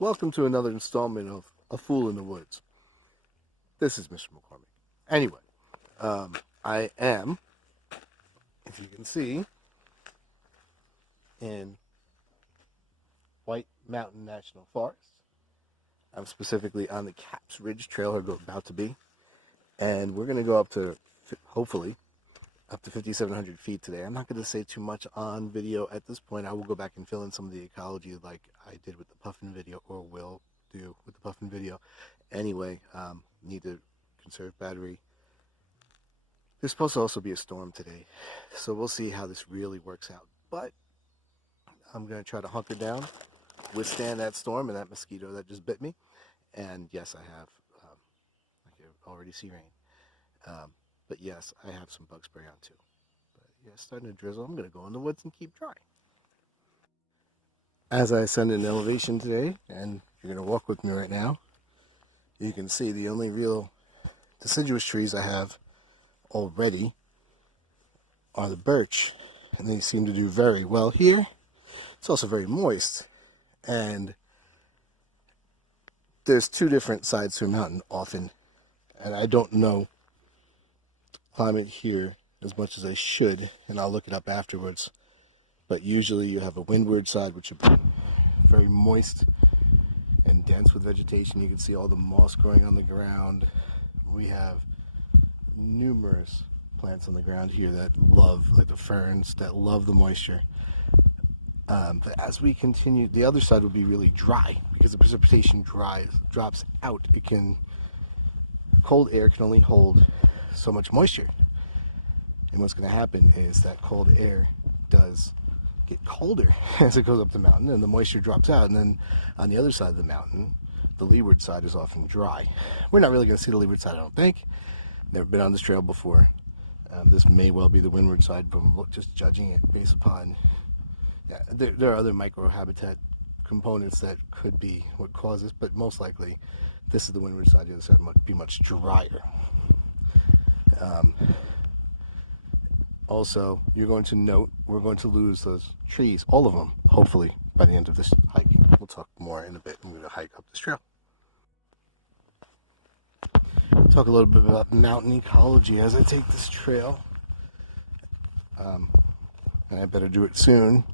Welcome to another installment of A Fool in the Woods. This is Mr. McCormick. Anyway, I am, if you can see, in White Mountain National Forest. I'm specifically on the Caps Ridge Trail, or about to be, and we're going to go up to, hopefully, up to 5,700 feet today. I'm not going to say too much on video at this point. I will go back and fill in some of the ecology like I did with the puffin video, or will do with the puffin video. Anyway, need to conserve battery. There's supposed to also be a storm today, so we'll see how this really works out. But I'm going to try to hunker down, withstand that storm and that mosquito that just bit me. And yes, I have, I can already see rain. But yes, I have some bug spray on too. But yeah, it's starting to drizzle. I'm going to go in the woods and keep dry. As I ascend in elevation today, and you're going to walk with me right now, you can see the only real deciduous trees I have already are the birch. And they seem to do very well here. It's also very moist. And there's two different sides to a mountain often. And I don't know climate here as much as I should, and I'll look it up afterwards. But usually you have a windward side, which is very moist and dense with vegetation. You can see all the moss growing on the ground. We have numerous plants on the ground here that love, like the ferns, that love the moisture. But as we continue, the other side will be really dry because the precipitation drops out. Cold air can only hold so much moisture, and what's going to happen is that cold air does get colder as it goes up the mountain, and the moisture drops out. And then on the other side of the mountain, the leeward side is often dry. We're not really going to see the leeward side, I don't think. Never been on this trail before. This may well be the windward side, but I'm just judging it based upon, yeah, there are other microhabitat components that could be what causes, but most likely this is the windward side. The other side might be much drier. Also, you're going to note we're going to lose those trees, all of them, hopefully, by the end of this hike. We'll talk more in a bit. I'm going to hike up this trail. Talk a little bit about mountain ecology as I take this trail. And I better do it soon.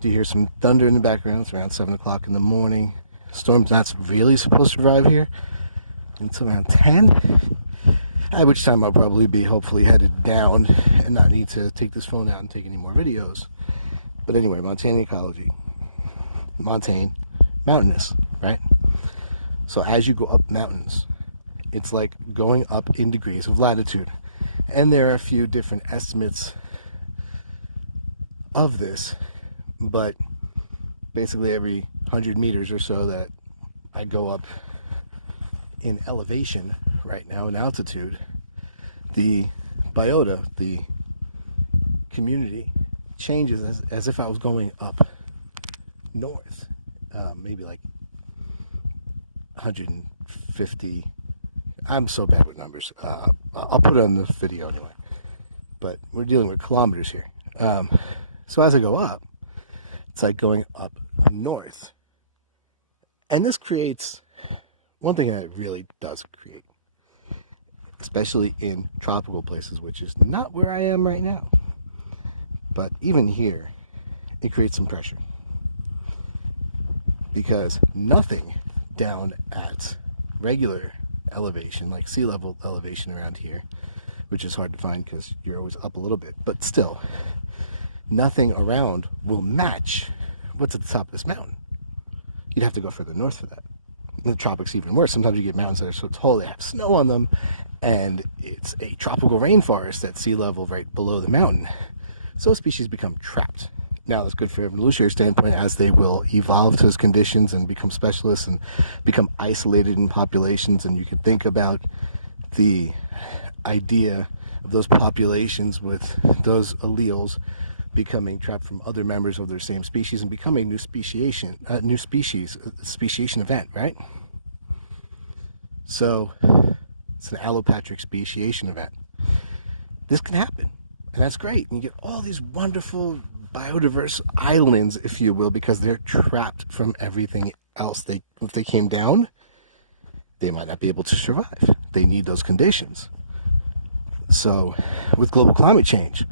Do you hear some thunder in the background? It's around 7 o'clock in the morning. Storm's not really supposed to arrive here until around 10. At which time I'll probably be hopefully headed down and not need to take this phone out and take any more videos. But anyway, montane ecology. Montane, mountainous, right? So as you go up mountains, it's like going up in degrees of latitude. And there are a few different estimates of this, but basically every 100 meters or so that I go up in elevation right now, in altitude, the biota, the community, changes as if I was going up north, maybe like 150. I'm so bad with numbers. I'll put it on the video anyway, but we're dealing with kilometers here. So as I go up, it's like going up north, and this creates one thing that it really does create, especially in tropical places, which is not where I am right now. But even here, it creates some pressure. Because nothing down at regular elevation, like sea level elevation around here, which is hard to find because you're always up a little bit, but still, nothing around will match what's at the top of this mountain. You'd have to go further north for that. In the tropics, even worse. Sometimes you get mountains that are so tall they have snow on them, and it's a tropical rainforest at sea level right below the mountain. So species become trapped. Now, that's good from an evolutionary standpoint, as they will evolve to those conditions and become specialists and become isolated in populations. And you could think about the idea of those populations with those alleles becoming trapped from other members of their same species and becoming new speciation event, right? So it's an allopatric speciation event. This can happen, and that's great. And you get all these wonderful biodiverse islands, if you will, because they're trapped from everything else if they came down, they might not be able to survive. They need those conditions. So with global climate change,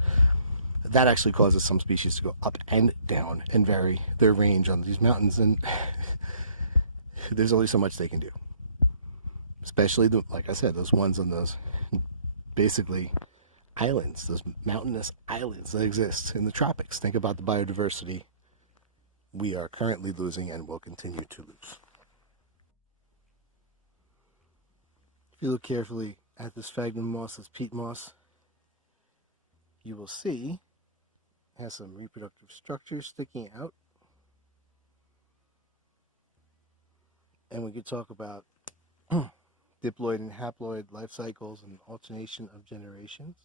that actually causes some species to go up and down and vary their range on these mountains, and there's only so much they can do. Especially, like I said, those ones on those basically islands, those mountainous islands that exist in the tropics. Think about the biodiversity we are currently losing and will continue to lose. If you look carefully at this sphagnum moss, this peat moss, you will see it has some reproductive structures sticking out. And we could talk about diploid and haploid life cycles and alternation of generations,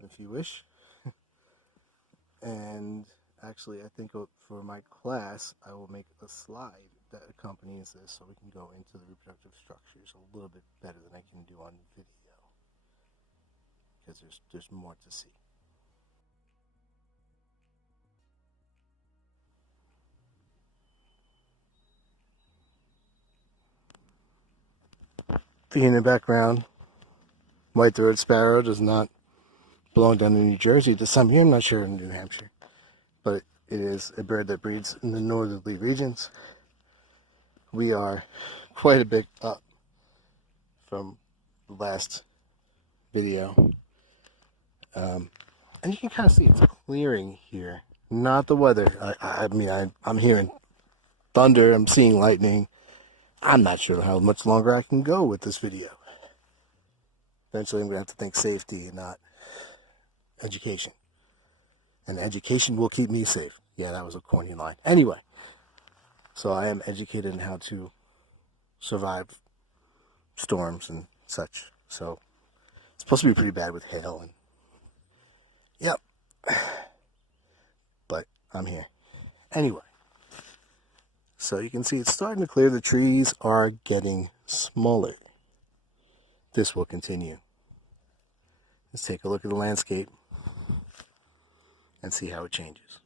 if you wish. And actually, I think for my class, I will make a slide that accompanies this so we can go into the reproductive structures a little bit better than I can do on video, because there's more to see. In the background, white-throated sparrow does not belong down in New Jersey. To some here, I'm not sure in New Hampshire, but it is a bird that breeds in the northerly regions. We are quite a bit up from the last video, and you can kind of see it's clearing here. Not the weather. I'm hearing thunder. I'm seeing lightning. I'm not sure how much longer I can go with this video. Eventually, I'm going to have to think safety and not education. And education will keep me safe. Yeah, that was a corny line. Anyway, so I am educated in how to survive storms and such. So it's supposed to be pretty bad with hail and yep. But I'm here. Anyway, so you can see it's starting to clear. The trees are getting smaller. This will continue. Let's take a look at the landscape and see how it changes.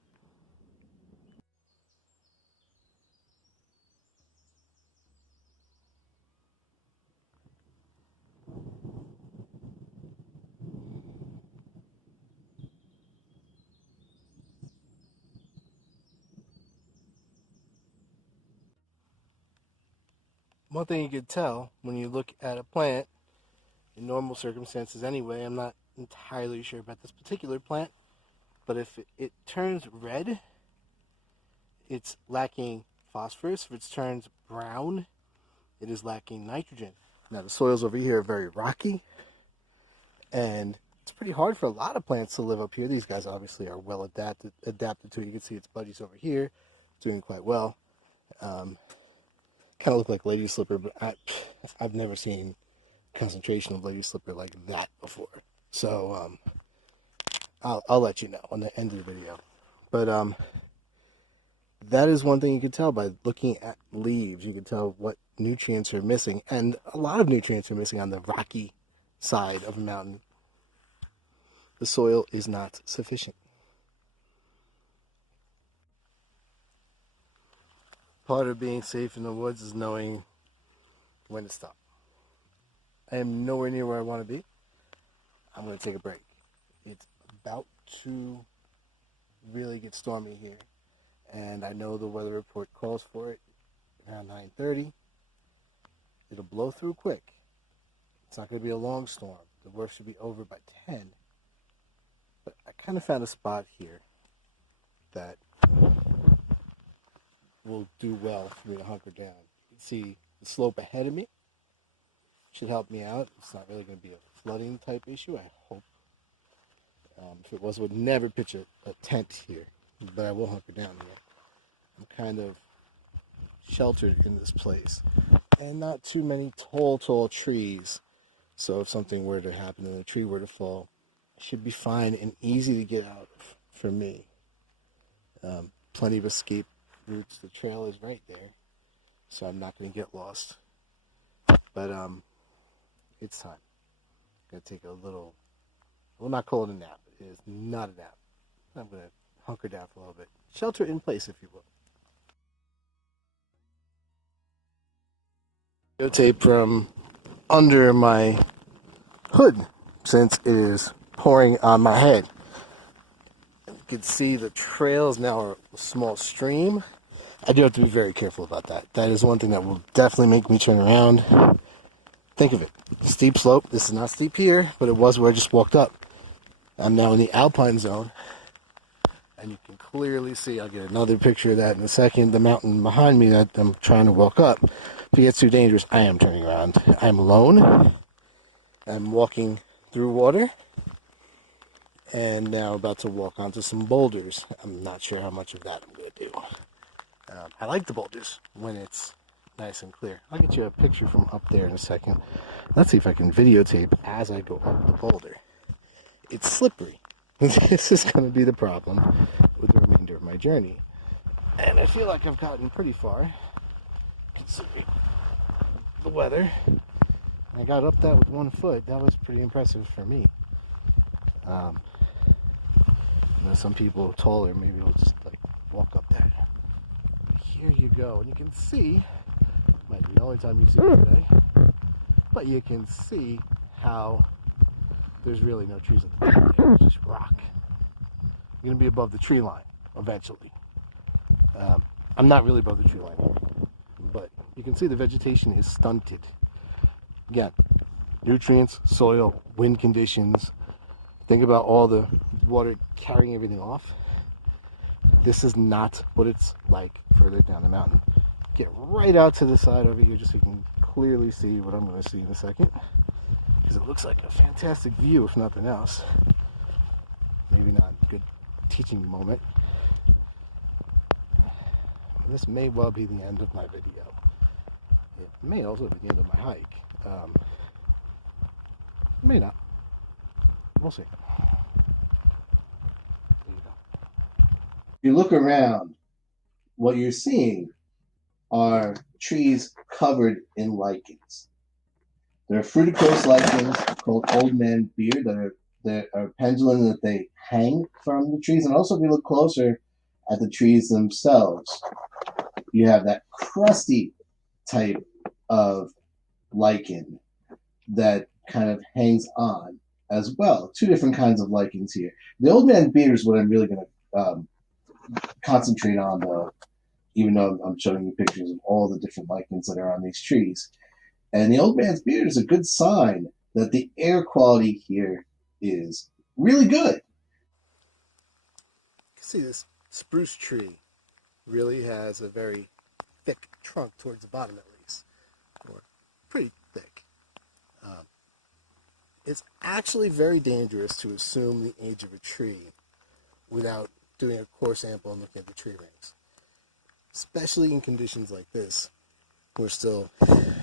One thing you can tell when you look at a plant, in normal circumstances anyway, I'm not entirely sure about this particular plant, but if it turns red, it's lacking phosphorus. If it turns brown, it is lacking nitrogen. Now the soils over here are very rocky, and it's pretty hard for a lot of plants to live up here. These guys obviously are well adapted to it. You can see its buddies over here doing quite well. Kind of look like lady slipper, but I've never seen concentration of lady slipper like that before. So I'll let you know on the end of the video. But that is one thing you can tell by looking at leaves. You can tell what nutrients are missing, and a lot of nutrients are missing on the rocky side of a mountain. The soil is not sufficient. Part of being safe in the woods is knowing when to stop. I am nowhere near where I want to be. I'm going to take a break. It's about to really get stormy here, and I know the weather report calls for it around 9:30. It'll blow through quick. It's not going to be a long storm. The worst should be over by 10. But I kind of found a spot here that will do well for me to hunker down. You can see the slope ahead of me. Should help me out. It's not really going to be a flooding type issue, I hope. If it was, I would never pitch a tent here, but I will hunker down here. I'm kind of sheltered in this place, and not too many tall trees. So if something were to happen and a tree were to fall, it should be fine and easy to get out of for me. Plenty of escape routes. The trail is right there, so I'm not going to get lost. But it's time. I'm going to take a little, I will not call it a nap. It is not a nap. I'm going to hunker down for a little bit. Shelter in place, if you will. Videotape from under my hood since it is pouring on my head. You can see the trails now are a small stream. I do have to be very careful about that. That is one thing that will definitely make me turn around. Think of it. Steep slope. This is not steep here, but it was where I just walked up. I'm now in the alpine zone. And you can clearly see, I'll get another picture of that in a second, the mountain behind me that I'm trying to walk up. If it gets too dangerous, I am turning around. I'm alone. I'm walking through water. And now about to walk onto some boulders. I'm not sure how much of that I'm going to do. I like the boulders when it's nice and clear. I'll get you a picture from up there in a second. Let's see if I can videotape as I go up the boulder. It's slippery. This is going to be the problem with the remainder of my journey. And I feel like I've gotten pretty far, considering the weather. I got up that with 1 foot. That was pretty impressive for me. You know, some people taller maybe will just like walk up that. But here you go, and you can see, might be the only time you see it today, but you can see how there's really no trees at the bottom there. It's just rock. You're gonna be above the tree line eventually. I'm not really above the tree line here, but you can see the vegetation is stunted. Again, nutrients, soil, wind conditions. Think about all the water carrying everything off. This is not what it's like further down the mountain. Get right out to the side over here just so you can clearly see what I'm going to see in a second. Because it looks like a fantastic view, if nothing else. Maybe not a good teaching moment. This may well be the end of my video. It may also be the end of my hike. May not. We'll see. There you go. If you look around, what you're seeing are trees covered in lichens. There are fruticose lichens called old man beard that are pendulum that they hang from the trees. And also, if you look closer at the trees themselves, you have that crusty type of lichen that kind of hangs on as well. Two different kinds of lichens here. The old man beard is what I'm really going to concentrate on, though, even though I'm showing you pictures of all the different lichens that are on these trees. And the old man's beard is a good sign that the air quality here is really good. You can see this spruce tree really has a very thick trunk towards the bottom, at least, or pretty thick. It's actually very dangerous to assume the age of a tree without doing a core sample and looking at the tree rings, especially in conditions like this. We're still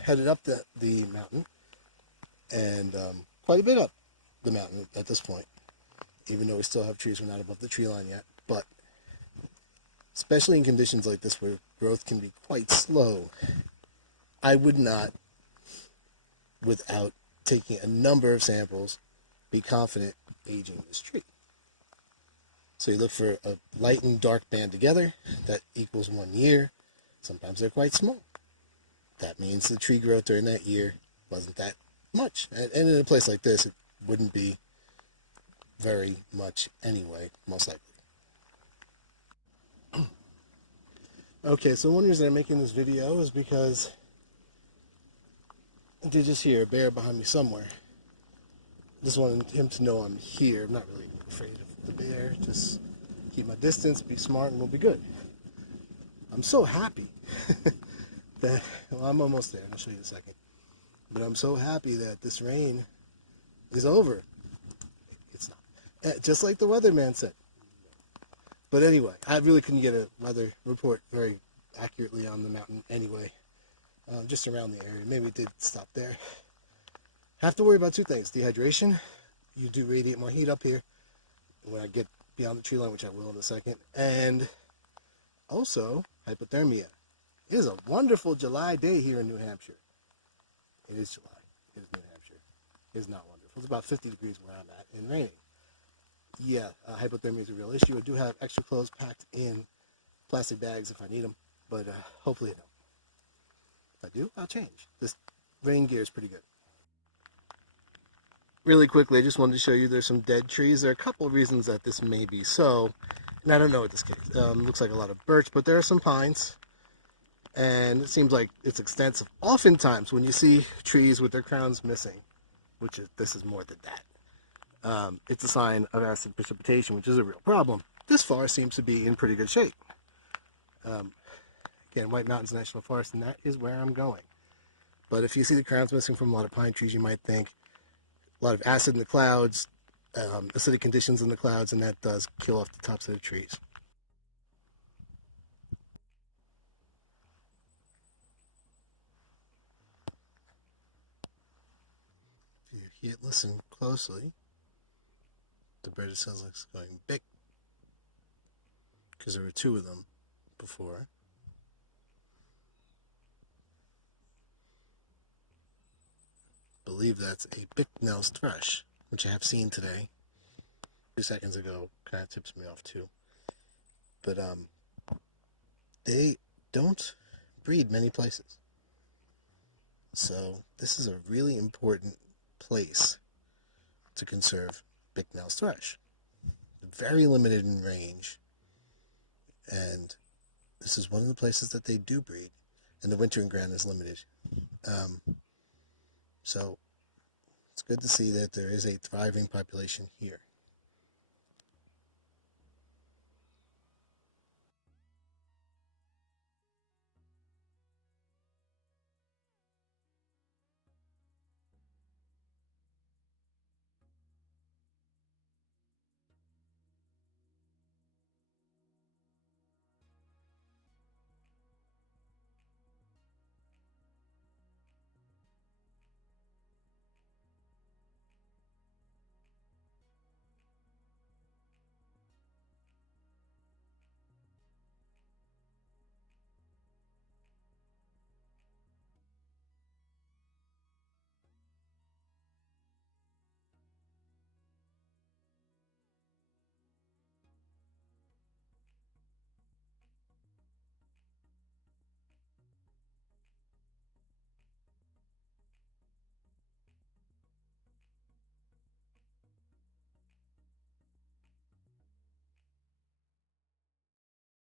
headed up the mountain, and quite a bit up the mountain at this point, even though we still have trees. We're not above the tree line yet, but especially in conditions like this where growth can be quite slow, I would not, without taking a number of samples, be confident aging this tree. So you look for a light and dark band together that equals 1 year. Sometimes they're quite small. That means the tree growth during that year wasn't that much. And in a place like this, it wouldn't be very much anyway, most likely. Okay, so one reason I'm making this video is because I did just hear a bear behind me somewhere. Just wanted him to know I'm here. I'm not really afraid of the bear. Just keep my distance, be smart, and we'll be good. I'm so happy that, well, I'm almost there. I'll show you in a second. But I'm so happy that this rain is over. It's not. Just like the weatherman said. But anyway, I really couldn't get a weather report very accurately on the mountain anyway. Just around the area. Maybe it did stop there. Have to worry about two things. Dehydration. You do radiate more heat up here when I get beyond the tree line, which I will in a second. And also, hypothermia. It is a wonderful July day here in New Hampshire. It is July. It is New Hampshire. It is not wonderful. It's about 50 degrees where I'm at and raining. Yeah, hypothermia is a real issue. I do have extra clothes packed in plastic bags if I need them, but hopefully I don't. If I do, I'll change. This rain gear is pretty good. Really quickly, I just wanted to show you there's some dead trees. There are a couple of reasons that this may be so, and I don't know what this case. Looks like a lot of birch, but there are some pines, and it seems like it's extensive. Oftentimes, when you see trees with their crowns missing, which is this is more than that, it's a sign of acid precipitation, which is a real problem. This forest seems to be in pretty good shape. Again, White Mountains National Forest, and that is where I'm going. But if you see the crowns missing from a lot of pine trees, you might think a lot of acid in the clouds, acidic conditions in the clouds, and that does kill off the tops of the trees. If you listen closely, the bird sounds like it's going big, because there were two of them before. I believe that's a bick-nosed thrush, which I have seen today. 2 seconds ago, kind of tips me off too. But they don't breed many places. So this is a really important place to conserve bick-nosed thrush. Very limited in range, and this is one of the places that they do breed, and the wintering ground is limited. So it's good to see that there is a thriving population here.